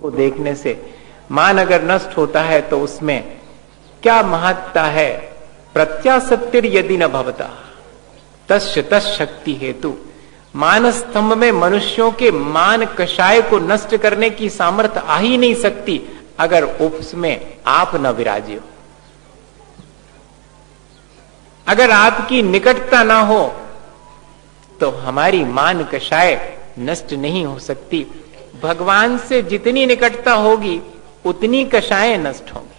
को देखने से मान अगर नष्ट होता है तो उसमें क्या महत्ता है। प्रत्यासत्तिर यदि न भवता तस्य तस् शक्ति हेतु। मान स्तंभ में मनुष्यों के मान कषाय को नष्ट करने की सामर्थ्य आ ही नहीं सकती अगर उसमें आप न विराजे हो, अगर आपकी निकटता ना हो तो हमारी मान कषाय नष्ट नहीं हो सकती। भगवान से जितनी निकटता होगी उतनी कषाएं नष्ट होंगी,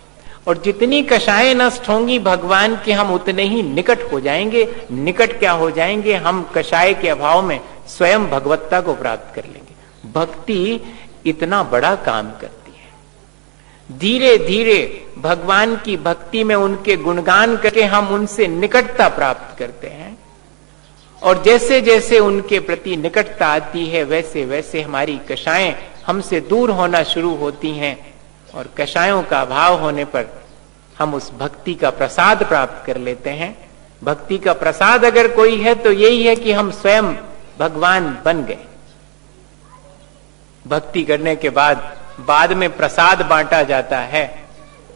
और जितनी कषाएं नष्ट होंगी भगवान के हम उतने ही निकट हो जाएंगे। निकट क्या हो जाएंगे, हम कषाय के अभाव में स्वयं भगवत्ता को प्राप्त कर लेंगे। भक्ति इतना बड़ा काम करती है। धीरे धीरे भगवान की भक्ति में उनके गुणगान करके हम उनसे निकटता प्राप्त करते हैं, और जैसे जैसे उनके प्रति निकटता आती है वैसे वैसे हमारी कषाएं हमसे दूर होना शुरू होती हैं, और कषायों का अभाव होने पर हम उस भक्ति का प्रसाद प्राप्त कर लेते हैं। भक्ति का प्रसाद अगर कोई है तो यही है कि हम स्वयं भगवान बन गए। भक्ति करने के बाद में प्रसाद बांटा जाता है,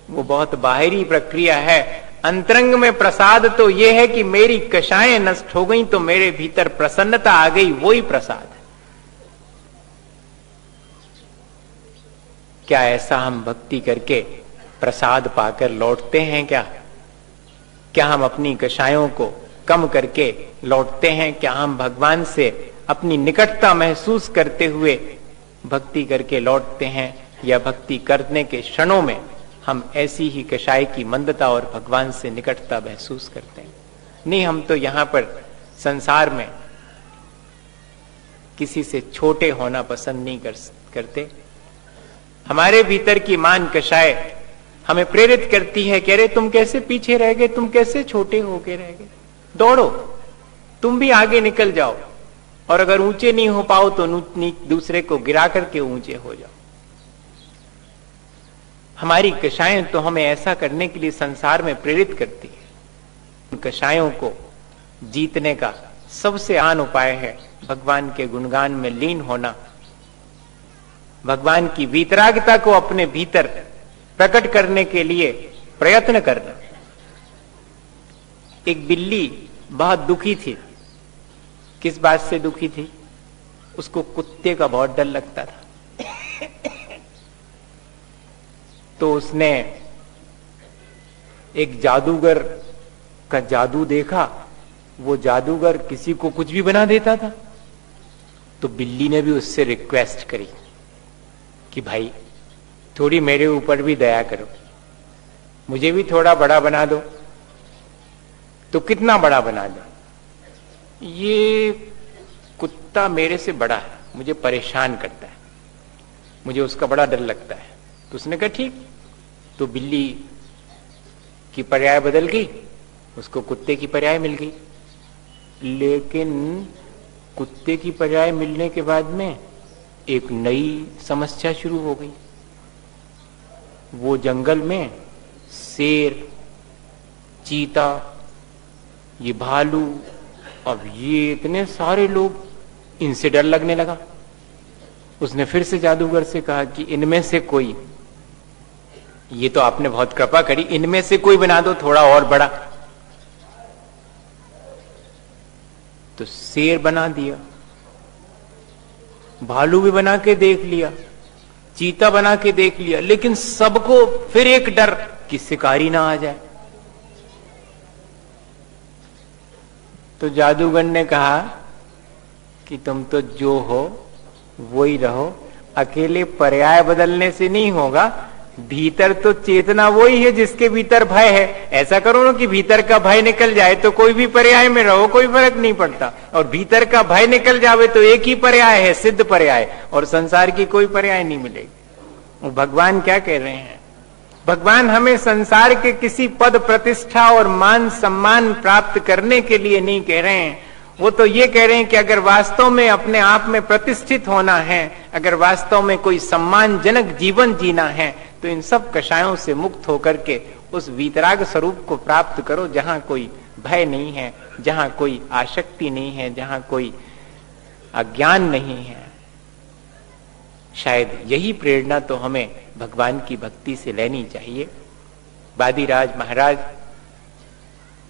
वो बहुत बाहरी प्रक्रिया है। अंतरंग में प्रसाद तो ये है कि मेरी कषाएं नष्ट हो गई तो मेरे भीतर प्रसन्नता आ गई, वही प्रसाद है। क्या ऐसा हम भक्ति करके प्रसाद पाकर लौटते हैं? क्या हम अपनी कषायों को कम करके लौटते हैं? क्या हम भगवान से अपनी निकटता महसूस करते हुए भक्ति करके लौटते हैं, या भक्ति करने के क्षणों में हम ऐसी ही कषाय की मंदता और भगवान से निकटता महसूस करते हैं? नहीं, हम तो यहां पर संसार में किसी से छोटे होना पसंद नहीं करते। हमारे भीतर की मान कषाय हमें प्रेरित करती है कि अरे तुम कैसे पीछे रह गए, तुम कैसे छोटे होके रह गए, दौड़ो, तुम भी आगे निकल जाओ, और अगर ऊंचे नहीं हो पाओ तो दूसरे को गिरा करके ऊंचे हो जाओ। हमारी कषाएं तो हमें ऐसा करने के लिए संसार में प्रेरित करती है। उन कषायों को जीतने का सबसे आसान उपाय है भगवान के गुणगान में लीन होना, भगवान की वीतरागता को अपने भीतर प्रकट करने के लिए प्रयत्न करना। एक बिल्ली बहुत दुखी थी। किस बात से दुखी थी? उसको कुत्ते का बहुत डर लगता था। तो उसने एक जादूगर का जादू देखा। वो जादूगर किसी को कुछ भी बना देता था। तो बिल्ली ने भी उससे रिक्वेस्ट करी कि भाई थोड़ी मेरे ऊपर भी दया करो, मुझे भी थोड़ा बड़ा बना दो। तो कितना बड़ा बना दो? ये कुत्ता मेरे से बड़ा है, मुझे परेशान करता है, मुझे उसका बड़ा डर लगता है। तो उसने कहा ठीक। तो बिल्ली की पर्याय बदल गई, उसको कुत्ते की पर्याय मिल गई। लेकिन कुत्ते की पर्याय मिलने के बाद में एक नई समस्या शुरू हो गई। वो जंगल में शेर, चीता, ये भालू, अब ये इतने सारे लोग, इनसे डर लगने लगा। उसने फिर से जादूगर से कहा कि इनमें से कोई, ये तो आपने बहुत कृपा करी, इनमें से कोई बना दो थोड़ा और बड़ा। तो शेर बना दिया, भालू भी बना के देख लिया, चीता बना के देख लिया, लेकिन सबको फिर एक डर कि शिकारी ना आ जाए। तो जादूगर ने कहा कि तुम तो जो हो वो ही रहो, अकेले पर्याय बदलने से नहीं होगा। भीतर तो चेतना वही है जिसके भीतर भय है। ऐसा करो ना कि भीतर का भय निकल जाए तो कोई भी पर्याय में रहो, कोई फर्क नहीं पड़ता। और भीतर का भय निकल जावे तो एक ही पर्याय है, सिद्ध पर्याय, और संसार की कोई पर्याय नहीं मिलेगी। भगवान क्या कह रहे हैं? भगवान हमें संसार के किसी पद प्रतिष्ठा और मान सम्मान प्राप्त करने के लिए नहीं कह रहे हैं। वो तो ये कह रहे हैं कि अगर वास्तव में अपने आप में प्रतिष्ठित होना है, अगर वास्तव में कोई सम्मानजनक जीवन जीना है, तो इन सब कषायों से मुक्त होकर के उस वीतराग स्वरूप को प्राप्त करो, जहां कोई भय नहीं है, जहां कोई आसक्ति नहीं है, जहां कोई अज्ञान नहीं है। शायद यही प्रेरणा तो हमें भगवान की भक्ति से लेनी चाहिए। वादिराज महाराज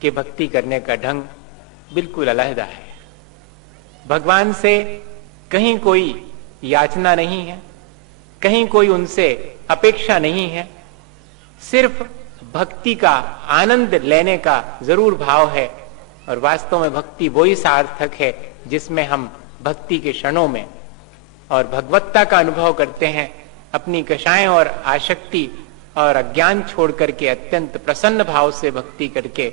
के भक्ति करने का ढंग बिल्कुल अलहदा है। भगवान से कहीं कोई याचना नहीं है, कहीं कोई उनसे अपेक्षा नहीं है, सिर्फ भक्ति का आनंद लेने का जरूर भाव है। और वास्तव में भक्ति वही सार्थक है जिसमें हम भक्ति के क्षणों में और भगवत्ता का अनुभव करते हैं, अपनी कषाएं और आसक्ति और अज्ञान छोड़ करके अत्यंत प्रसन्न भाव से भक्ति करके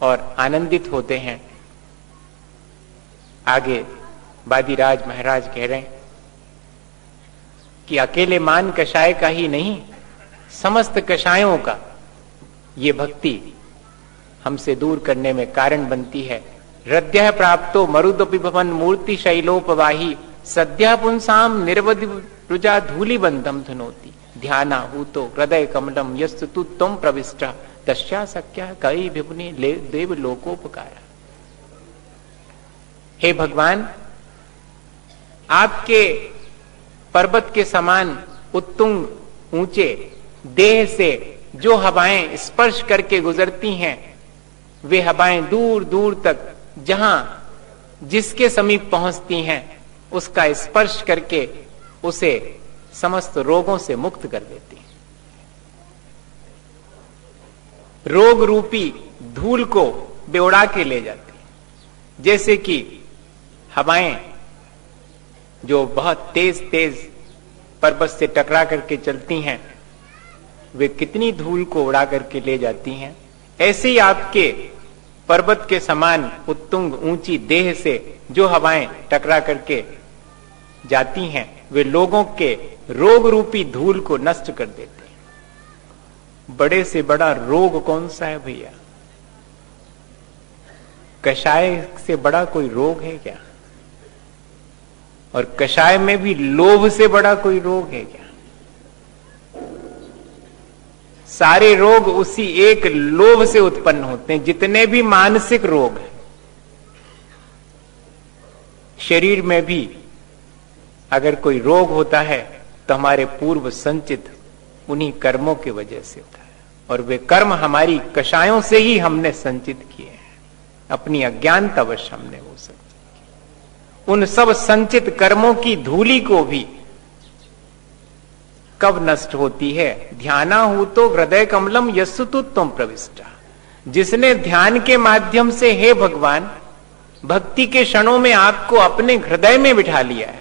और आनंदित होते हैं। आगे वादिराज महाराज कह रहे हैं कि अकेले मान कषाय का ही नहीं, समस्त कषायों का ये भक्ति हमसे दूर करने में कारण बनती है। हृदय प्राप्तो मरुदपि भवन मूर्ति शैलोपवाही सद्या पुंसाम निर्वधि रुजा धूलि बंधम धनोति ध्याना हूतो हृदय कमलम यस्तु तु तुम प्रविष्ट तस्या सक्या कई विपुनि देव लोकोपकारा। हे भगवान, आपके पर्वत के समान उत्तुंग ऊंचे देह से जो हवाएं स्पर्श करके गुजरती हैं, वे हवाएं दूर दूर तक जहां जिसके समीप पहुंचती हैं उसका स्पर्श करके उसे समस्त रोगों से मुक्त कर देती हैं। रोग रूपी धूल को बेउड़ा के ले जाती हैं। जैसे कि हवाएं जो बहुत तेज तेज पर्वत से टकरा करके चलती हैं, वे कितनी धूल को उड़ा करके ले जाती हैं, ऐसे ही आपके पर्वत के समान उत्तुंग ऊंची देह से जो हवाएं टकरा करके जाती हैं, वे लोगों के रोग रूपी धूल को नष्ट कर देते हैं। बड़े से बड़ा रोग कौन सा है भैया? कषाय से बड़ा कोई रोग है क्या? और कषाय में भी लोभ से बड़ा कोई रोग है क्या? सारे रोग उसी एक लोभ से उत्पन्न होते हैं। जितने भी मानसिक रोग हैं, शरीर में भी अगर कोई रोग होता है तो हमारे पूर्व संचित उन्हीं कर्मों की वजह से होता है। और वे कर्म हमारी कषायों से ही हमने संचित किए हैं, अपनी अज्ञानतावश हमने वो संचित किए। उन सब संचित कर्मों की धूली को भी कब नष्ट होती है? ध्याना हूं तो हृदय कमलम यस्सु तु त्वं प्रविष्टा। जिसने ध्यान के माध्यम से हे भगवान भक्ति के क्षणों में आपको अपने हृदय में बिठा लिया है।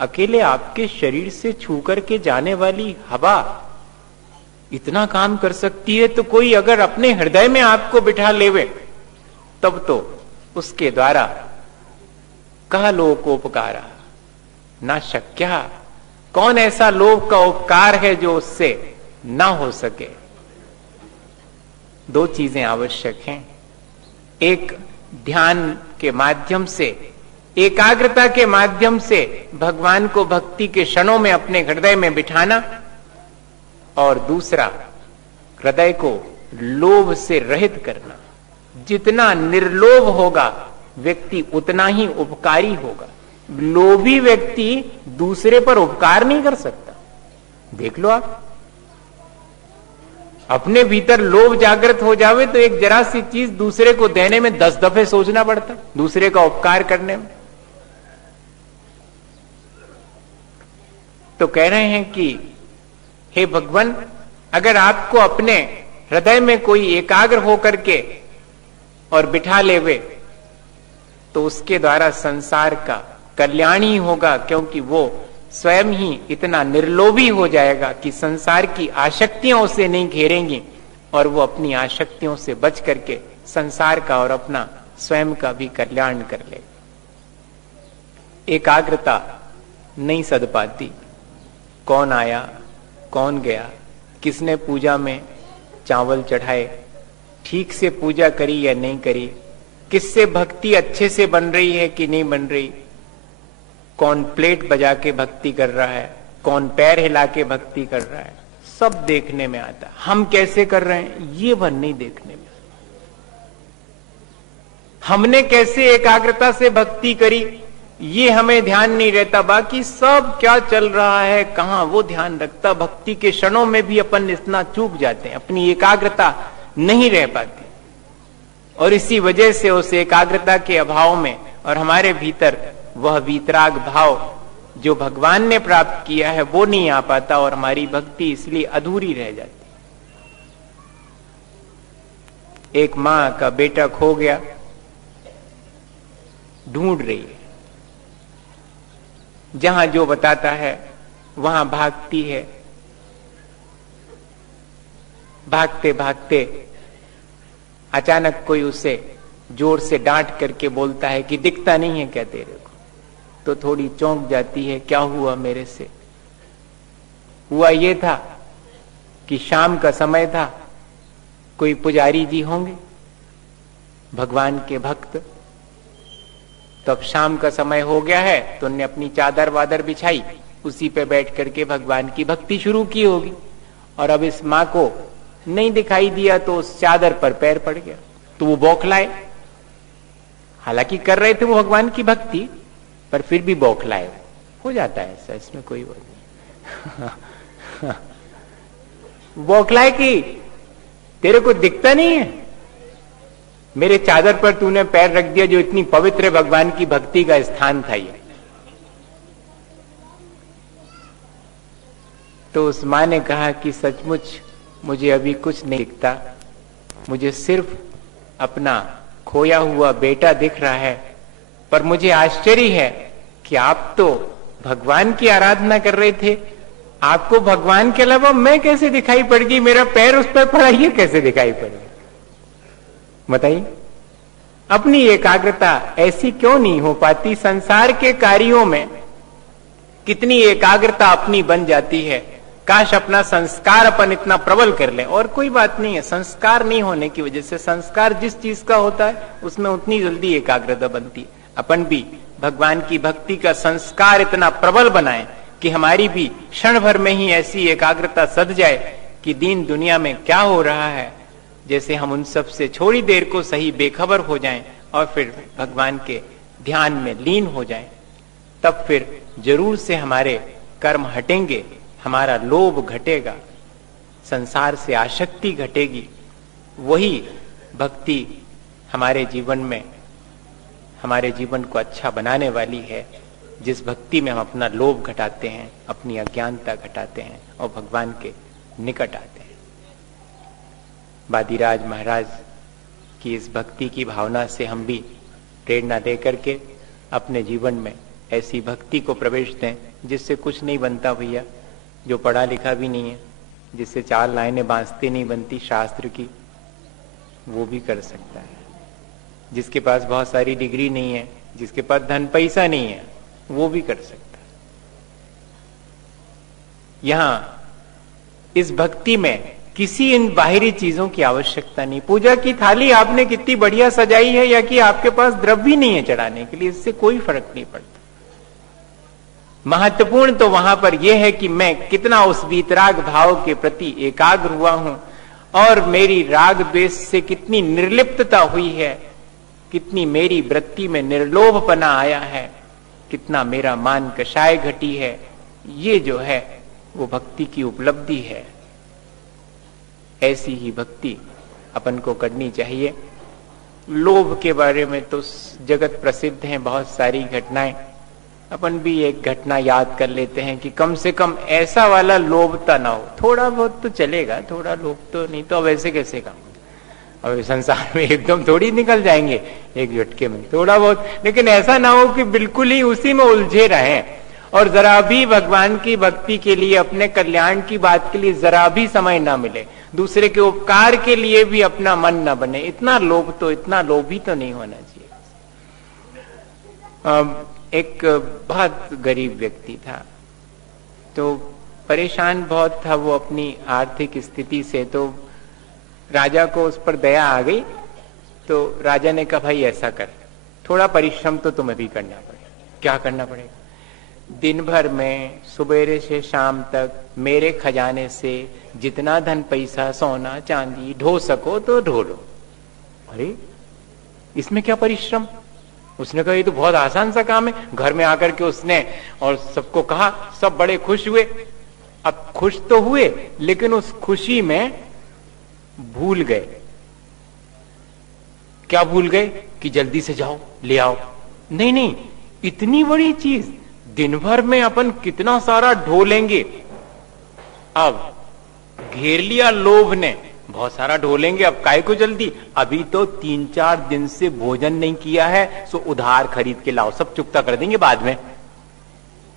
अकेले आपके शरीर से छू करके जाने वाली हवा इतना काम कर सकती है, तो कोई अगर अपने हृदय में आपको बिठा लेवे तब तो उसके द्वारा कह लोकोपकारा ना शक्या। कौन ऐसा लोक का उपकार है जो उससे ना हो सके? दो चीजें आवश्यक हैं। एक, ध्यान के माध्यम से, एकाग्रता के माध्यम से भगवान को भक्ति के क्षणों में अपने हृदय में बिठाना, और दूसरा, हृदय को लोभ से रहित करना। जितना निर्लोभ होगा व्यक्ति उतना ही उपकारी होगा। लोभी व्यक्ति दूसरे पर उपकार नहीं कर सकता। देख लो आप, अपने भीतर लोभ जागृत हो जावे तो एक जरा सी चीज दूसरे को देने में 10 दफे सोचना पड़ता, दूसरे का उपकार करने में। तो कह रहे हैं कि हे भगवान, अगर आपको अपने हृदय में कोई एकाग्र होकर के और बिठा लेवे तो उसके द्वारा संसार का कल्याण ही होगा, क्योंकि वो स्वयं ही इतना निर्लोभी हो जाएगा कि संसार की आसक्तियां उसे नहीं घेरेंगी और वो अपनी आसक्तियों से बच करके संसार का और अपना स्वयं का भी कल्याण कर ले। एकाग्रता नहीं सध पाती। कौन आया, कौन गया, किसने पूजा में चावल चढ़ाए, ठीक से पूजा करी या नहीं करी, किससे भक्ति अच्छे से बन रही है कि नहीं बन रही, कौन प्लेट बजा के भक्ति कर रहा है, कौन पैर हिला के भक्ति कर रहा है, सब देखने में आता है। हम कैसे कर रहे हैं ये वन नहीं देखने में। हमने कैसे एकाग्रता से भक्ति करी ये हमें ध्यान नहीं रहता, बाकी सब क्या चल रहा है कहां वो ध्यान रखता। भक्ति के क्षणों में भी अपन इतना चूक जाते हैं, अपनी एकाग्रता नहीं रह पाती, और इसी वजह से उस एकाग्रता के अभाव में और हमारे भीतर वह वीतराग भाव जो भगवान ने प्राप्त किया है वो नहीं आ पाता, और हमारी भक्ति इसलिए अधूरी रह जाती। एक मां का बेटा खो गया, ढूंढ रही है, जहां जो बताता है वहां भागती है। भागते भागते अचानक कोई उसे जोर से डांट करके बोलता है कि दिखता नहीं है क्या तेरे को? तो थोड़ी चौंक जाती है, क्या हुआ मेरे से? हुआ ये था कि शाम का समय था, कोई पुजारी जी होंगे भगवान के भक्त, तो अब शाम का समय हो गया है, तो उन्होंने अपनी चादर वादर बिछाई, उसी पे बैठ करके भगवान की भक्ति शुरू की होगी। और अब इस माँ को नहीं दिखाई दिया तो उस चादर पर पैर पड़ गया, तो वो बौखलाए। हालांकि कर रहे थे वो भगवान की भक्ति, पर फिर भी बौखलाए। हो जाता है ऐसा, इसमें कोई वो नहीं। बौखलाए कि तेरे को दिखता नहीं है, मेरे चादर पर तूने पैर रख दिया जो इतनी पवित्र भगवान की भक्ति का स्थान था ये। तो उस मां ने कहा कि सचमुच मुझे अभी कुछ नहीं दिखता, मुझे सिर्फ अपना खोया हुआ बेटा दिख रहा है, पर मुझे आश्चर्य है कि आप तो भगवान की आराधना कर रहे थे, आपको भगवान के अलावा मैं कैसे दिखाई पड़ गई? मेरा पैर उस पर पड़ा, ये कैसे दिखाई पड़ गया? बताइए, अपनी एकाग्रता ऐसी क्यों नहीं हो पाती? संसार के कार्यों में कितनी एकाग्रता अपनी बन जाती है। काश अपना संस्कार अपन इतना प्रबल कर ले। और कोई बात नहीं है, संस्कार नहीं होने की वजह से, संस्कार जिस चीज का होता है उसमें उतनी जल्दी एकाग्रता बनती है। अपन भी भगवान की भक्ति का संस्कार इतना प्रबल बनाएं कि हमारी भी क्षण भर में ही ऐसी एकाग्रता सध जाए कि दीन दुनिया में क्या हो रहा है, जैसे हम उन सब से थोड़ी देर को सही बेखबर हो जाएं और फिर भगवान के ध्यान में लीन हो जाएं। तब फिर जरूर से हमारे कर्म हटेंगे, हमारा लोभ घटेगा, संसार से आसक्ति घटेगी। वही भक्ति हमारे जीवन में, हमारे जीवन को अच्छा बनाने वाली है, जिस भक्ति में हम अपना लोभ घटाते हैं, अपनी अज्ञानता घटाते हैं और भगवान के निकट आते हैं। वादिराज महाराज की इस भक्ति की भावना से हम भी प्रेरणा दे करके अपने जीवन में ऐसी भक्ति को प्रवेश दें जिससे कुछ नहीं बनता भैया, जो पढ़ा लिखा भी नहीं है, जिससे 4 लाइनें बांसते नहीं बनती शास्त्र की, वो भी कर सकता है। जिसके पास बहुत सारी डिग्री नहीं है, जिसके पास धन पैसा नहीं है, वो भी कर सकता है। यहां इस भक्ति में किसी इन बाहरी चीजों की आवश्यकता नहीं। पूजा की थाली आपने कितनी बढ़िया सजाई है या कि आपके पास द्रव्य नहीं है चढ़ाने के लिए, इससे कोई फर्क नहीं पड़ता। महत्वपूर्ण तो वहां पर यह है कि मैं कितना उस वीतराग भाव के प्रति एकाग्र हुआ हूं और मेरी राग द्वेष से कितनी निर्लिप्तता हुई है, कितनी मेरी वृत्ति में निर्लोभपना आया है, कितना मेरा मान कषाय घटी है। ये जो है वो भक्ति की उपलब्धि है। ऐसी ही भक्ति अपन को करनी चाहिए। लोभ के बारे में तो जगत प्रसिद्ध हैं बहुत सारी घटनाएं। अपन भी एक घटना याद कर लेते हैं कि कम से कम ऐसा वाला लोभता ना हो। थोड़ा बहुत तो चलेगा, थोड़ा लोभ तो नहीं तो अब ऐसे कैसे काम, अब संसार में एकदम थोड़ी निकल जाएंगे एक झटके में, थोड़ा बहुत। लेकिन ऐसा ना हो कि बिल्कुल ही उसी में उलझे रहें और जरा भी भगवान की भक्ति के लिए, अपने कल्याण की बात के लिए जरा भी समय ना मिले, दूसरे के उपकार के लिए भी अपना मन ना बने। इतना लोभी तो नहीं होना चाहिए। एक बहुत गरीब व्यक्ति था, तो परेशान बहुत था वो अपनी आर्थिक स्थिति से। तो राजा को उस पर दया आ गई, तो राजा ने कहा भाई ऐसा कर, थोड़ा परिश्रम तो तुम्हें भी करना पड़ेगा। क्या करना पड़ेगा? दिन भर में सुबेरे से शाम तक मेरे खजाने से जितना धन पैसा सोना चांदी ढो सको तो ढो लो। अरे इसमें क्या परिश्रम? उसने कहा ये तो बहुत आसान सा काम है। घर में आकर के उसने और सबको कहा, सब बड़े खुश हुए। अब खुश तो हुए, लेकिन उस खुशी में भूल गए। क्या भूल गए? कि जल्दी से जाओ ले आओ। नहीं नहीं, इतनी बड़ी चीज दिन भर में अपन कितना सारा ढोलेंगे। अब घेर लिया लोभ ने, बहुत सारा ढोलेंगे, अब काय को जल्दी, अभी तो 3-4 दिन से भोजन नहीं किया है, सो उधार खरीद के लाओ, सब चुकता कर देंगे बाद में।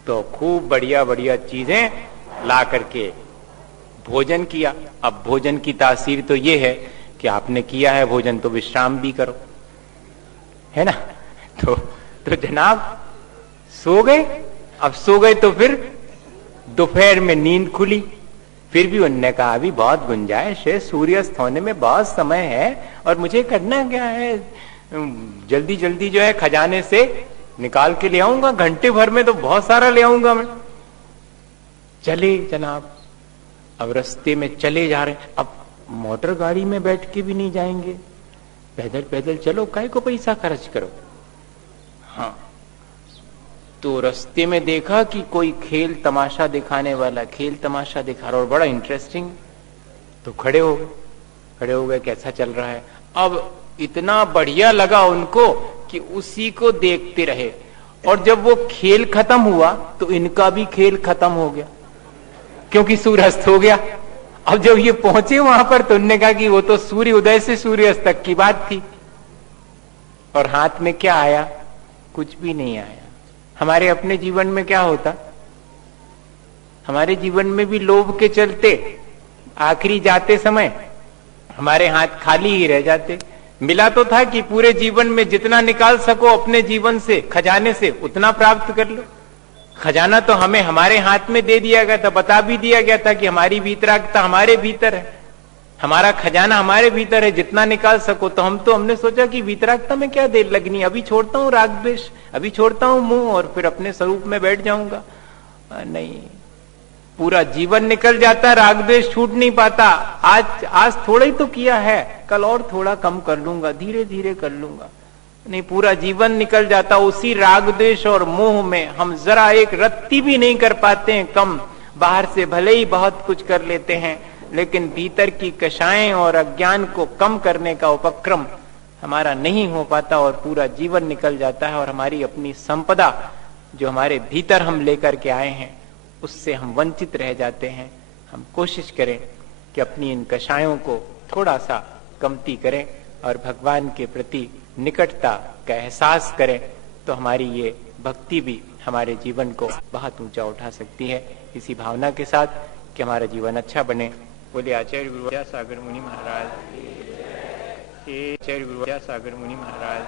तो खूब बढ़िया बढ़िया चीजें ला करके भोजन किया। अब भोजन की तासीर तो ये है कि आपने किया है भोजन तो विश्राम भी करो, है ना। तो जनाब सो गए। अब सो गए तो फिर दोपहर में नींद खुली। फिर भी उनने कहा अभी बहुत गुंजाइश है, सूर्यास्त होने में बहुत समय है और मुझे करना क्या है, जल्दी जल्दी जो है खजाने से निकाल के ले आऊंगा, घंटे भर में तो बहुत सारा ले आऊंगा मैं। चले जनाब, अब रास्ते में चले जा रहे। अब मोटर गाड़ी में बैठ के भी नहीं जाएंगे, पैदल पैदल चलो, काय को पैसा खर्च करो। हाँ, तो रास्ते में देखा कि कोई खेल तमाशा दिखाने वाला खेल तमाशा दिखा रहा और बड़ा इंटरेस्टिंग। तो खड़े हो गए कैसा चल रहा है। अब इतना बढ़िया लगा उनको कि उसी को देखते रहे। और जब वो खेल खत्म हुआ तो इनका भी खेल खत्म हो गया, क्योंकि सूर्यास्त हो गया। अब जब ये पहुंचे वहां पर तो उन्होंने कहा कि वो तो सूर्य उदय से सूर्यास्त तक की बात थी, और हाथ में क्या आया? कुछ भी नहीं आया। हमारे अपने जीवन में क्या होता? हमारे जीवन में भी लोभ के चलते आखिरी जाते समय हमारे हाथ खाली ही रह जाते। मिला तो था कि पूरे जीवन में जितना निकाल सको अपने जीवन से, खजाने से, उतना प्राप्त कर लो। खजाना तो हमें हमारे हाथ में दे दिया गया था, बता भी दिया गया था कि हमारी वीतरागता हमारे भीतर है, हमारा खजाना हमारे भीतर है, जितना निकाल सको। तो हमने सोचा कि वीतरागता में क्या देर लगनी, अभी छोड़ता हूं राग द्वेष, अभी छोड़ता हूं मुंह और फिर अपने स्वरूप में बैठ जाऊंगा। नहीं, पूरा जीवन निकल जाता, राग द्वेष छूट नहीं पाता। आज थोड़ा ही तो किया है, कल और थोड़ा कम कर लूंगा, धीरे धीरे कर लूंगा। नहीं, पूरा जीवन निकल जाता उसी राग द्वेष और मोह में। हम जरा एक रत्ती भी नहीं कर पाते हैं कम। बाहर से भले ही बहुत कुछ कर लेते हैं, लेकिन भीतर की कषाएं और अज्ञान को कम करने का उपक्रम हमारा नहीं हो पाता और पूरा जीवन निकल जाता है। और हमारी अपनी संपदा जो हमारे भीतर हम लेकर के आए हैं, उससे हम वंचित रह जाते हैं। हम कोशिश करें कि अपनी इन कषायों को थोड़ा सा कमती करें और भगवान के प्रति निकटता का एहसास करें, तो हमारी ये भक्ति भी हमारे जीवन को बहुत ऊंचा उठा सकती है। इसी भावना के साथ कि हमारा जीवन अच्छा बने, बोले आचार्य गुरु विद्यासागर मुनि महाराज, आचार्य गुरु विद्यासागर मुनि महाराज।